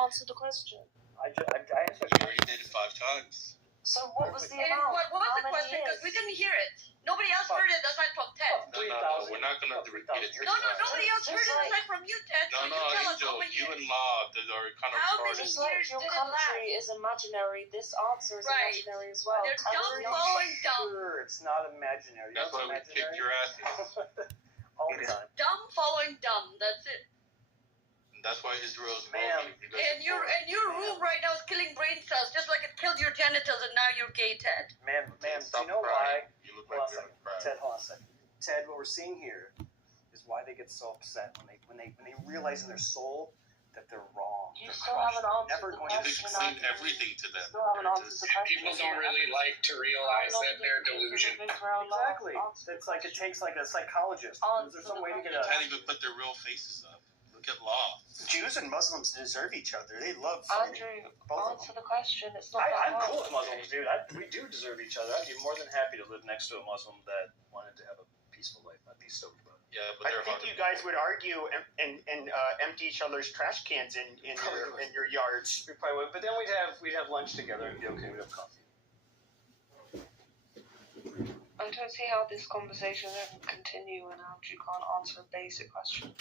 answer the question. I answered. You already did it 5 times. So what was the amount? What was the question? Because we didn't hear it. Nobody else heard it aside from Ted. No, we're not going to repeat it. No, nobody else heard it aside from you, Ted. No, Angel, you and Ma are kind of How many Just like your country is imaginary, this answer is imaginary as well. They're dumb following dumb. Sure, it's not imaginary. That's why we kicked your ass. All the time. Dumb following dumb. That's it. That's why Israel's Ma'am. And your room right now is killing brain cells, just like it killed your genitals, and now you're gay, Ted. Ma'am, do you know why? You look like you're Ted, hold on a second. Ted, what we're seeing here is why they get so upset when they realize in their soul that they're wrong. You still haven't answered the You question. explain everything to them. Still haven't answered the question. People don't really like to realize that they're delusional. Exactly. It's like it takes like a psychologist. Is there some way to get They a... can't even put their real faces up. Look at law. Jews and Muslims deserve each other. They love Andrew, answer the question. It's not that I'm hard. cool with Muslims, dude. We do deserve each other. I'd be more than happy to live next to a Muslim that wanted to have a peaceful life. I'd be stoked about it. Yeah, but I think you guys would argue and empty each other's trash cans in your yards. We probably would, but then we'd have lunch together and be okay. We'd have coffee. I don't see how this conversation can continue and how you can't answer a basic question.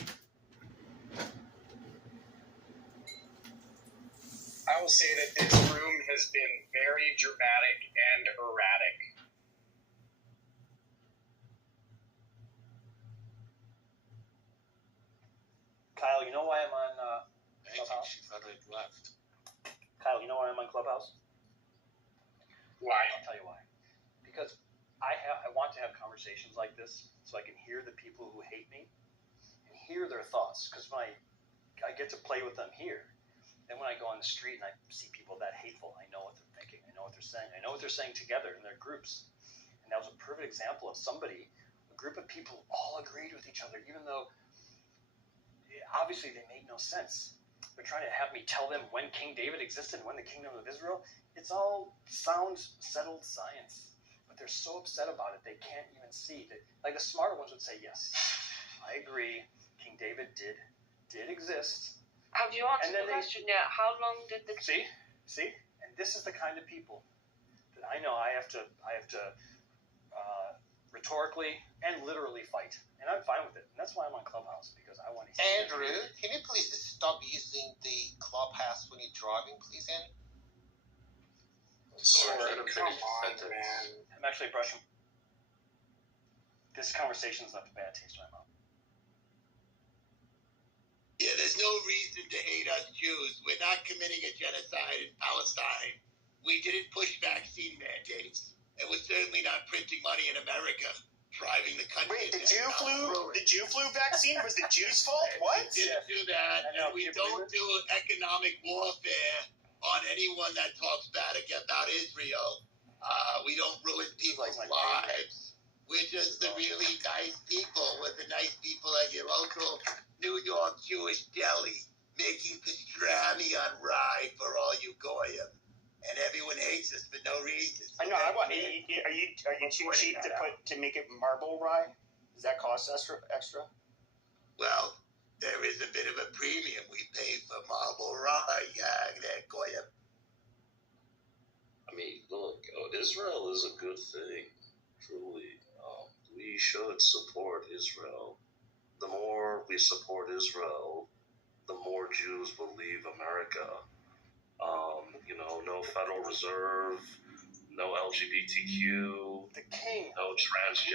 I will say that this room has been very dramatic and erratic. Kyle, you know why I'm on I think Clubhouse? she thought I'd left. Kyle, you know why I'm on Clubhouse? Why? I'll tell you why. Because I want to have conversations like this so I can hear the people who hate me and hear their thoughts. Because when I get to play with them here, then when I go on the street and I see people that hateful, I know what they're thinking. I know what they're saying. I know what they're saying together in their groups. And that was a perfect example of somebody, a group of people all agreed with each other, even though obviously they made no sense. They're trying to have me tell them when King David existed and when the kingdom of Israel. It's all sound settled science. But they're so upset about it, they can't even see that. Like the smarter ones would say, yes, I agree, King David did exist. Have you answered the question yet? How long did the... See? And this is the kind of people that I know I have to rhetorically and literally fight. And I'm fine with it. And that's why I'm on Clubhouse, because I want to hear Andrew, can you please stop using the Clubhouse when you're driving, please, Andrew? Sorry, Come on, man. I'm actually brushing. This conversation's left a bad taste in my mouth. Yeah, there's no reason to hate us Jews. We're not committing a genocide in Palestine. We didn't push vaccine mandates. And we're certainly not printing money in America, driving the country. Wait, the Jew flu vaccine was the Jews' fault? What? We didn't do that. And we don't do economic warfare on anyone that talks bad about Israel. We don't ruin people's lives. We're just the really nice people. We're the nice people at your local New York Jewish deli, making pastrami on rye for all you goyim. And everyone hates us for no reason. I know. Are you too cheap to make it marble rye? Does that cost extra? Well, there is a bit of a premium we pay for marble rye, goyim. I mean, look, Israel is a good thing, truly. We should support Israel. The more we support Israel, the more Jews will leave America. No Federal Reserve, no LGBTQ, The king. no We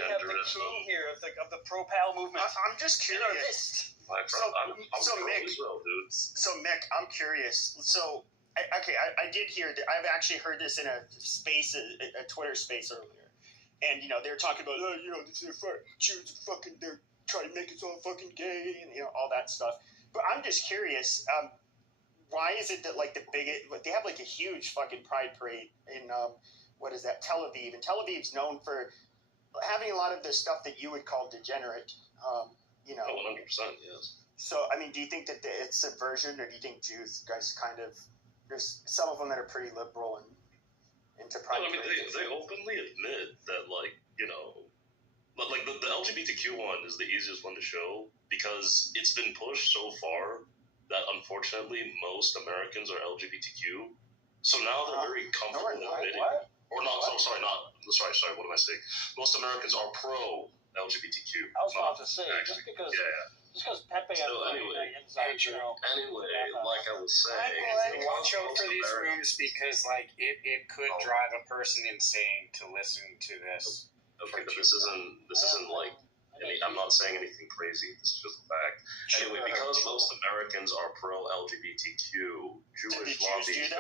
have the transgenderism. king here of the pro-pal movement. I'm just curious. I'm pro-Israel, dude. So Mick, I'm curious. So I did hear that. I've actually heard this in a Twitter space earlier, and they're talking about this is Jews they're trying to make us all fucking gay and all that stuff. But I'm just curious. Why is it that they have like a huge fucking pride parade in Tel Aviv, and Tel Aviv's known for having a lot of the stuff that you would call degenerate. 100%, yes. So I mean, do you think that it's subversion, or do you think Jews guys there's some of them that are pretty liberal and into pride? No, I mean, they openly admit that the LGBTQ one is the easiest one to show because it's been pushed so far that unfortunately most Americans are LGBTQ. So now they're very comfortable admitting. What? Or not, sorry, what am I saying? Most Americans are pro LGBTQ. I was about to say, just because Pepe has anyway, inside joke. Anyway, like I was saying, Watch out for these rooms because, like, it could drive a person insane to listen to this. Okay, but this isn't like. I'm not saying anything crazy. This is just a fact. Anyway, because most Americans are pro LGBTQ, Jewish lobbies.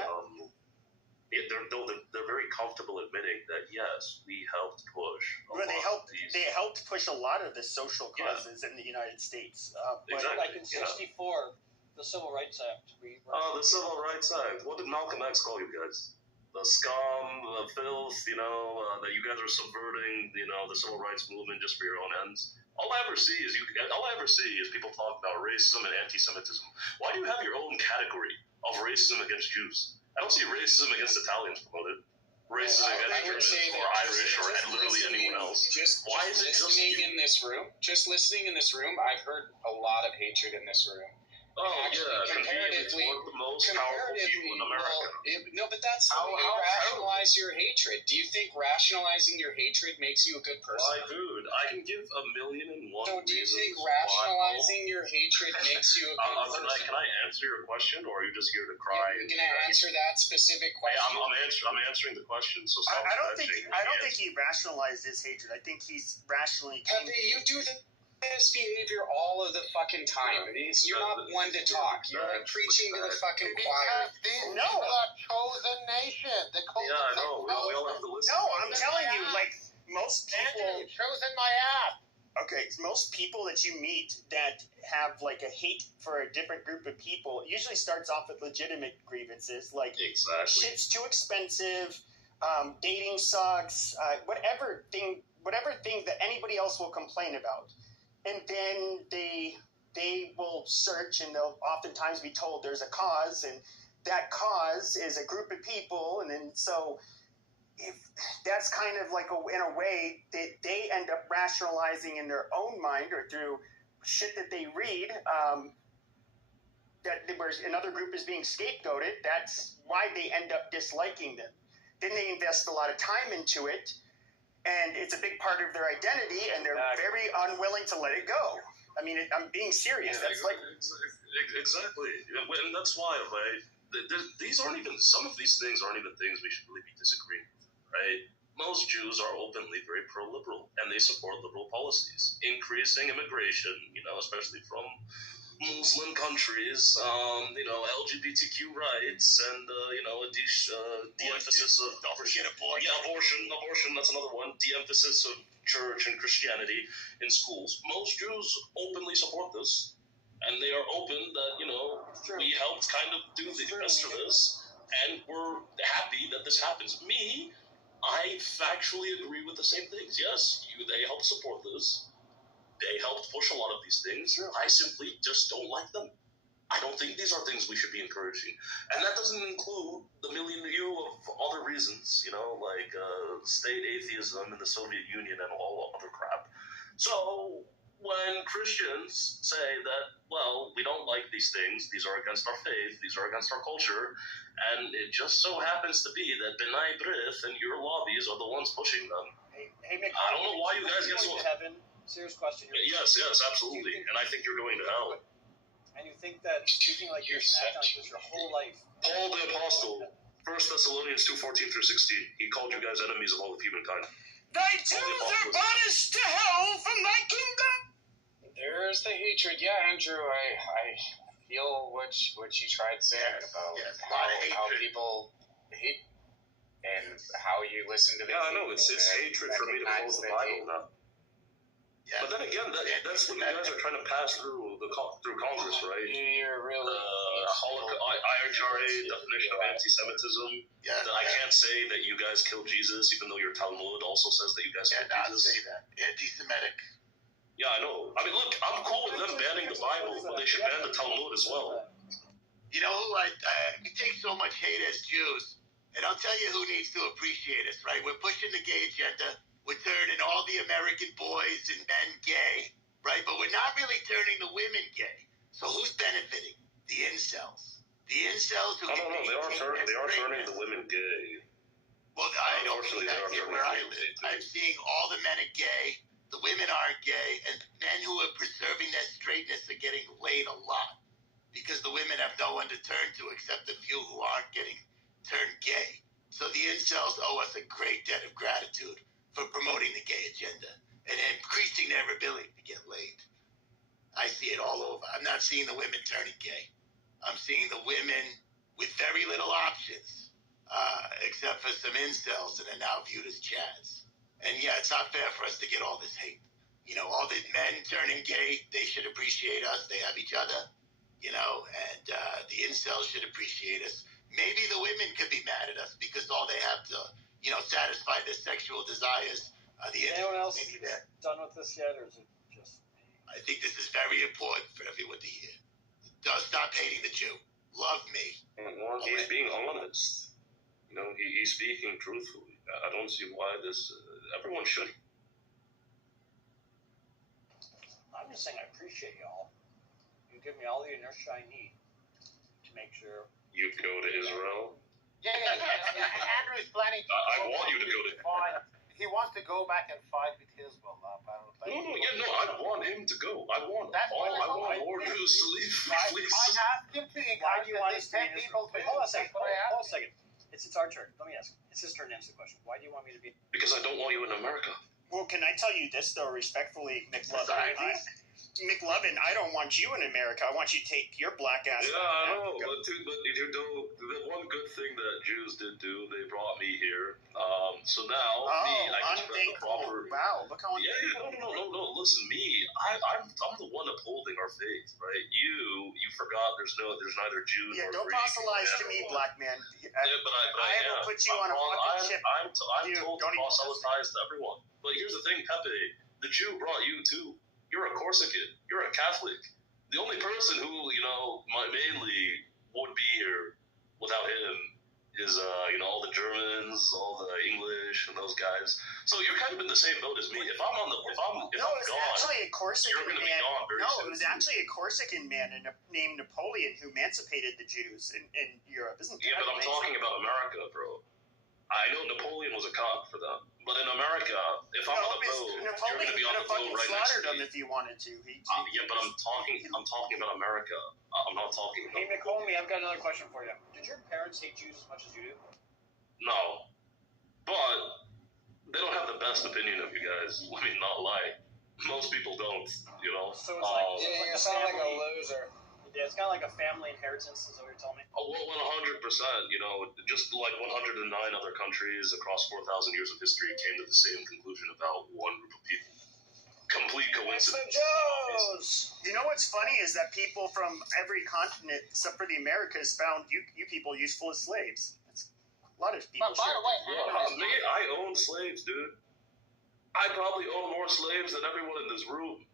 They're very comfortable admitting that yes, we helped push. They helped push a lot of the social causes in the United States. Exactly. Like in '64, the Civil Rights Act. The Civil Rights Act. What did Malcolm X call you guys? The scum, the filth. That you guys are subverting. The civil rights movement just for your own ends. All I ever see is people talk about racism and anti-Semitism. Why do you have your own category of racism against Jews? I don't see racism against Italians promoted. Racism against Germans or Irish or literally anyone else. Why is it just you? Just listening in this room, I've heard a lot of hatred in this room. Oh, comparatively, the most powerful people in America. No, but that's how you rationalize your hatred. Do you think rationalizing your hatred makes you a good person? Why, dude? I can give 1,000,001 reasons. So do you think rationalizing your hatred makes you a good person? Can I answer your question, or are you just here to cry? You're going to answer that specific question? I'm answering the question. So I don't think he rationalized his hatred. I think he's rationally. Pepe, you do this behavior all of the fucking time. You're not one to talk. You're preaching to the fucking choir. These people are chosen nation. I know. We all have to listen. No, I'm telling you, like, most people. Andrew, chosen my ass. Okay, most people that you meet that have, like, a hate for a different group of people usually starts off with legitimate grievances, like shit's too expensive, dating sucks, whatever thing that anybody else will complain about. And then they will search, and they'll oftentimes be told there's a cause, and that cause is a group of people, and then so if that's kind of like in a way that they end up rationalizing in their own mind or through shit that they read, that where another group is being scapegoated. That's why they end up disliking them. Then they invest a lot of time into it. And it's a big part of their identity, and they're very unwilling to let it go. I mean, I'm being serious. That's like exactly, and that's why, right? Some of these things aren't even things we should really be disagreeing with, right? Most Jews are openly very pro-liberal, and they support liberal policies, increasing immigration, especially from Muslim countries, LGBTQ rights, and de-emphasis of abortion. That's another one. De-emphasis of church and Christianity in schools. Most Jews openly support this, and they are open that we helped kind of do the rest of this, and we're happy that this happens. Me, I factually agree with the same things. Yes, they help support this. They helped push a lot of these things. Sure. I simply just don't like them. I don't think these are things we should be encouraging. And that doesn't include the million of other reasons, like state atheism in the Soviet Union and all other crap. So when Christians say that, well, we don't like these things, these are against our faith, these are against our culture, and it just so happens to be that B'nai B'rith and your lobbies are the ones pushing them. Hey, I don't know why you guys get so... Heaven. Serious question. Yes, absolutely. And I think you're going to hell. And you think that speaking like you're acting like this your whole life. Paul the Apostle, 1 Thessalonians 2:14-16. He called you guys enemies of all of humankind. Thy Jews are banished to hell from thy kingdom. There's the hatred. Yeah, Andrew, I feel what you tried saying about how people hate and how you listen to the I know. It's hatred for me to close the Bible now. Yeah. But then again, that's what you guys are trying to pass through Congress, right? You're really IHRA definition of anti-Semitism. Yeah, I can't say that you guys killed Jesus, even though your Talmud also says that you guys killed Jesus. Say that. Anti-Semitic. Yeah, I know. I mean, look, I'm cool with them banning the Bible, but they should ban the Talmud as well. You know who we take so much hate as Jews, and I'll tell you who needs to appreciate us, right? We're pushing the gay agenda. We're turning all the American boys and men gay, right? But we're not really turning the women gay. So who's benefiting? The incels. The incels who I don't know. They are turning the women gay. Well, I don't see that here where I live. I'm seeing all the men are gay, the women aren't gay, and men who are preserving their straightness are getting laid a lot because the women have no one to turn to except the few who aren't getting turned gay. So the incels owe us a great debt of gratitude for promoting the gay agenda and increasing their ability to get laid. I see it all over. I'm not seeing the women turning gay. I'm seeing the women with very little options. Except for some incels that are now viewed as chads. And yeah, it's not fair for us to get all this hate. You know, all the men turning gay, they should appreciate us. They have each other, you know, and the incels should appreciate us. Maybe the women could be mad at us because all they have to, you know, satisfy their sexual desires. Anyone else done with this yet, or is it just me? I think this is very important for everyone to hear. Stop hating the Jew. Love me. Well, he's being honest. You know, he's speaking truthfully. I don't see why this. Everyone should. I'm just saying I appreciate y'all. You give me all the inertia I need to make sure. You'd go to Israel? Yeah. Andrew's planning to I want you to go to. He wants to go back and fight with Hezbollah, apparently. I want him to go. I want more Jews to leave, please. I asked him to Why do you want us to 10 be people to Hold on a second. That's what I Hold on a asked second. It's our turn. Let me ask. It's his turn to answer the question. Why do you want me to be? Because I don't want you in America. Well, can I tell you this, though, respectfully, McLovin? McLovin, I don't want you in America. I want you to take your black ass. Yeah, I know. But you know, the one good thing that Jews did do, they brought me here. So now, I can spread the proper. Wow, look how. No. Listen, I'm the one upholding our faith, right? You forgot. There's neither Jew nor Greek. Don't proselytize to me, black man. But I will put you on a fucking ship. I'm told to proselytize to everyone. But here's the thing, Pepe. The Jew brought you too. You're a Corsican. You're a Catholic. The only person who, you know, mainly would be here without him is, you know, all the Germans, all the English, and those guys. So you're kind of in the same boat as me. If I'm gone, actually a Corsican you're going to be man. gone very soon. It was actually a Corsican man named Napoleon who emancipated the Jews in Europe, isn't it? Yeah, but I'm talking about America, bro. I know Napoleon was a cop for them, but in America, if I'm on the boat, you're going to be on the boat right next to me. If he wanted to. Yeah, but I'm talking about America. I'm not talking about. Hey, McColmy, I've got another question for you. Did your parents hate Jews as much as you do? No, but they don't have the best opinion of you guys. Let me not lie. Most people don't, you know. So it's like you sound like a loser. Yeah, it's kind of like a family inheritance, is what you're telling me. Oh, well, 100%. You know, just like 109 other countries across 4,000 years of history came to the same conclusion about one group of people. Complete coincidence. It's the Jews! You know what's funny is that people from every continent, except for the Americas, found you people useful as slaves. That's a lot of people. But by the way, I own slaves, dude. I probably own more slaves than everyone in this room.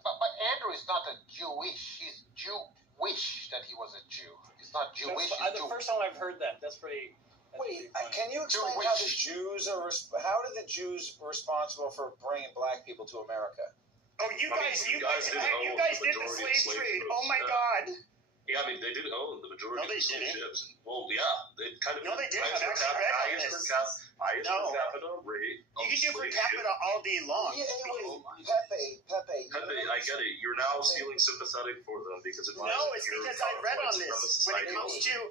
But Andrew is not a Jewish. He's Jewish that he was a Jew. He's not Jewish. The first time I've heard that. That's pretty. Wait, can you explain how the Jews are? How did the Jews responsible for bringing black people to America? Oh, you guys did the slave trade. Oh my God. Yeah, I mean, they did own the majority of the slave ships. Well, yeah, they kind of. No, they didn't. I've actually read on this. Highest per capita rate. You can do per capita all day long. Yeah, Pepe. I get it. You're now feeling sympathetic for them because it's because I read on this. When it comes to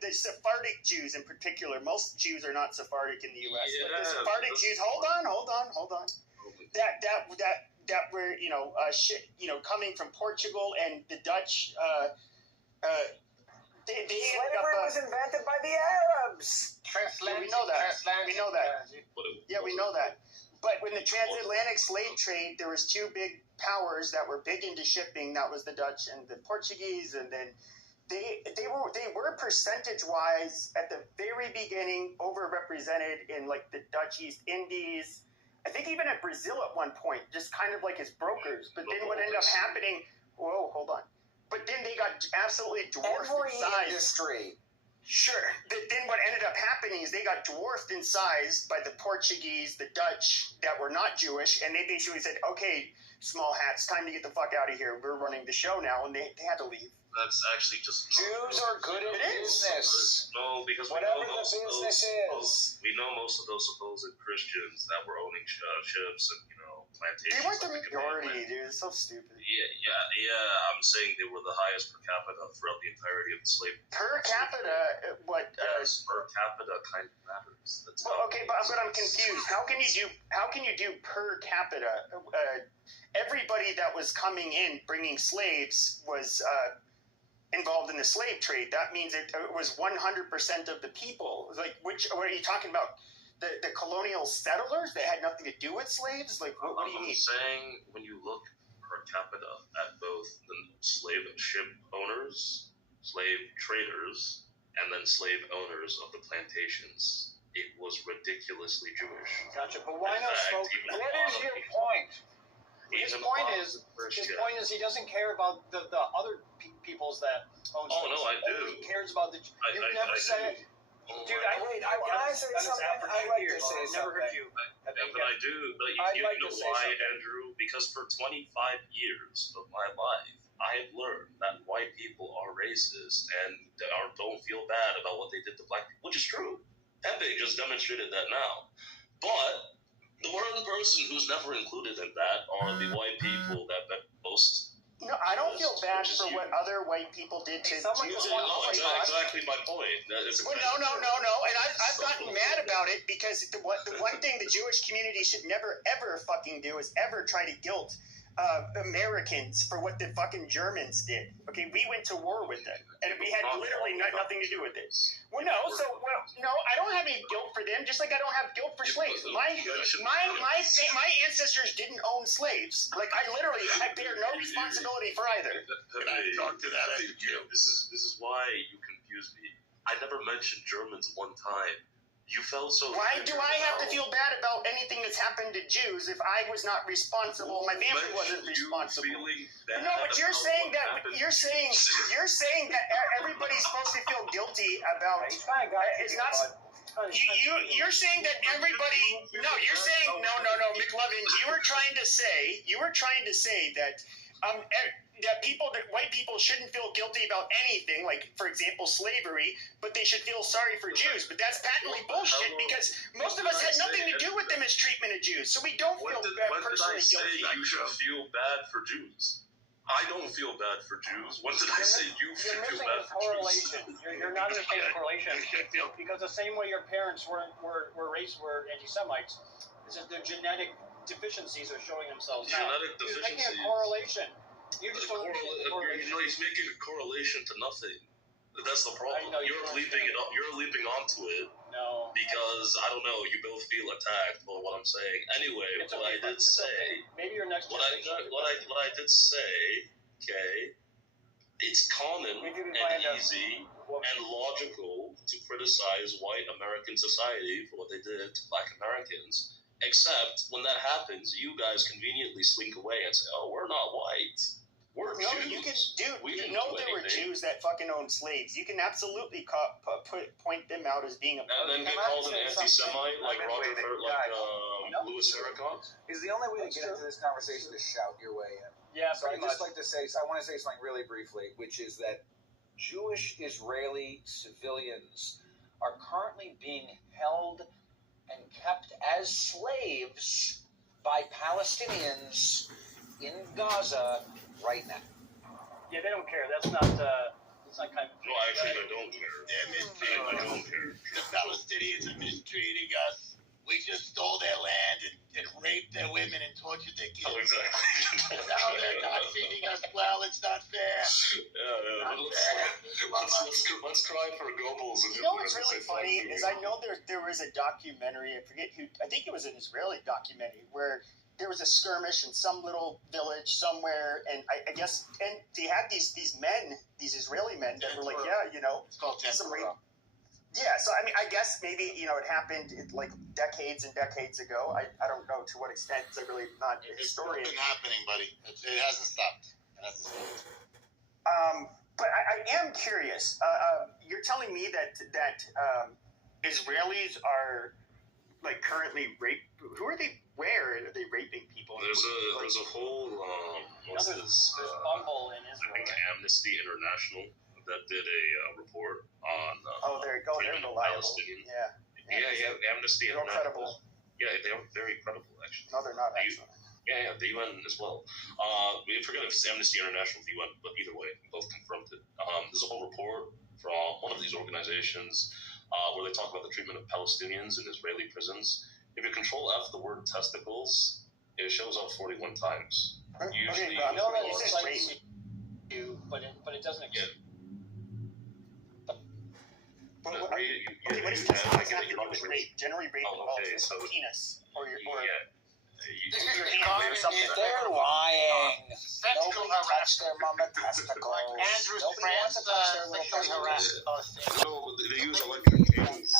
the Sephardic Jews in particular. Most Jews are not Sephardic in the U.S. But the Sephardic Jews. Hold on. That were coming from Portugal and the Dutch. Slavery was invented by the Arabs. We know that. Yeah, we know that. But when the transatlantic slave trade, there was two big powers that were big into shipping. That was the Dutch and the Portuguese, and then they were percentage-wise at the very beginning overrepresented in like the Dutch East Indies. I think even at Brazil at one point, just kind of like as brokers. But then what ended up happening? Whoa, hold on. But then they got absolutely dwarfed in size. Industry. Sure. Then what ended up happening is they got dwarfed in size by the Portuguese, the Dutch that were not Jewish, and they basically said, okay, small hats, time to get the fuck out of here. We're running the show now, and they had to leave. That's actually just Jews are good at business. No, because whatever the business is. We know most of those supposed Christians that were owning ships and plantations. They weren't the majority, dude. It's so stupid. Yeah. I'm saying they were the highest per capita throughout the entirety of the slave. Per capita, what? Yes, per capita kind of matters. That's okay, but I'm confused. How can you do per capita? Everybody that was coming in bringing slaves was involved in the slave trade. That means it was 100% of the people. Like, what are you talking about? The colonial settlers that had nothing to do with slaves? Like, what do you mean? I'm saying when you look per capita at both the slave ship owners, slave traders, and then slave owners of the plantations, it was ridiculously Jewish. Gotcha, but why not smoke? What is your point? His point is he doesn't care about the other peoples that own slaves. Oh, no, I do. He cares about the... You never said it. Dude, can I say something? I'd like to say something. Never heard you. But I do. But you know why, Andrew? Because for 25 years of my life, I have learned that white people are racist and don't feel bad about what they did to black people, which is true. Pepe just demonstrated that now. But the one person who's never included in that are the white people that boast. No, I don't feel bad for what other white people did to Jews. Exactly my point. No. And I've gotten mad about it because the one thing the Jewish community should never, ever fucking do is ever try to guilt Americans for what the fucking Germans did. Okay, we went to war with them, and we had literally nothing to do with it. Well, no, I don't have any guilt for them, just like I don't have guilt for slaves. My ancestors didn't own slaves. Like, I bear no responsibility for either. Can I talk to that as a Jew? This is why you confuse me. I never mentioned Germans one time. You felt so. Why do I have to feel bad about anything that's happened to Jews if I was not responsible? My family wasn't responsible. No, but you're saying that everybody's supposed to feel guilty about. It's not. You're saying that everybody. No, you're saying no, McLovin. You were trying to say that white people shouldn't feel guilty about anything, like, for example, slavery, but they should feel sorry for Jews. But that's patently bullshit because most of us had nothing to do with the mistreatment of Jews, so we don't feel personally guilty. You should feel bad for Jews. I don't feel bad for Jews. When did I say you should feel bad for Jews? You're not understanding the correlation because the same way your parents were anti-Semites, is that their genetic deficiencies are showing themselves now. You're making a correlation. You just don't he's making a correlation to nothing. That's the problem. You're leaping onto it. No. Because I don't know. You both feel attacked for what I'm saying. Anyway, I did say. Maybe your next. What I did say. Okay. It's common and easy and logical to criticize white American society for what they did to black Americans. Except when that happens, you guys conveniently slink away and say, "Oh, we're not white. We're Jews." There were Jews that fucking owned slaves. You can absolutely point them out as being a. And then get called an anti-Semite like Louis Farrakhan. Is the only way to get into this conversation to shout your way in. Yeah, so I want to say something really briefly, which is that Jewish Israeli civilians are currently being held and kept as slaves by Palestinians in Gaza right now. Yeah, they don't care. That's not kind of. No, actually, I don't care. I don't care. The Palestinians are mistreating us. We just stole their land and raped their women and tortured their kids. Oh, exactly. Now they're not treating us well. It's not fair. Yeah. Let's cry for Goebbels. You know what's really funny is I know there was a documentary. I forget who. I think it was an Israeli documentary where there was a skirmish in some little village somewhere, and I guess they had these men, these Israeli men that were like, it's called Tempura. Yeah, so I mean, I guess maybe it happened like decades and decades ago. I don't know to what extent. I'm really not a historian. It's been happening, buddy. It hasn't stopped. But I am curious. You're telling me that Israelis are like currently rape. Who are they? Where are they raping people? There's a whole what's this? There's Bumble in Israel. I think Amnesty International that did a report on. There you go. They're reliable. Yeah. Amnesty They're International. credible. Yeah, they are very credible actually. No, they're not actually. Yeah, the UN as well. We forget if it's Amnesty International, the UN, but either way, both confirmed it. There's a whole report from one of these organizations where they talk about the treatment of Palestinians in Israeli prisons. If you control F the word testicles, it shows up 41 times. Usually, I know that it's excites you, but it doesn't. Yeah. What does testicles have to do with rape? Generally, rape involves penis or your hand or something. They're lying. Nobody touched their mama testicles. Andrew's Nobody wants friends to touch their little sexually testicles. harassed Palestinians. No, they use electric cables.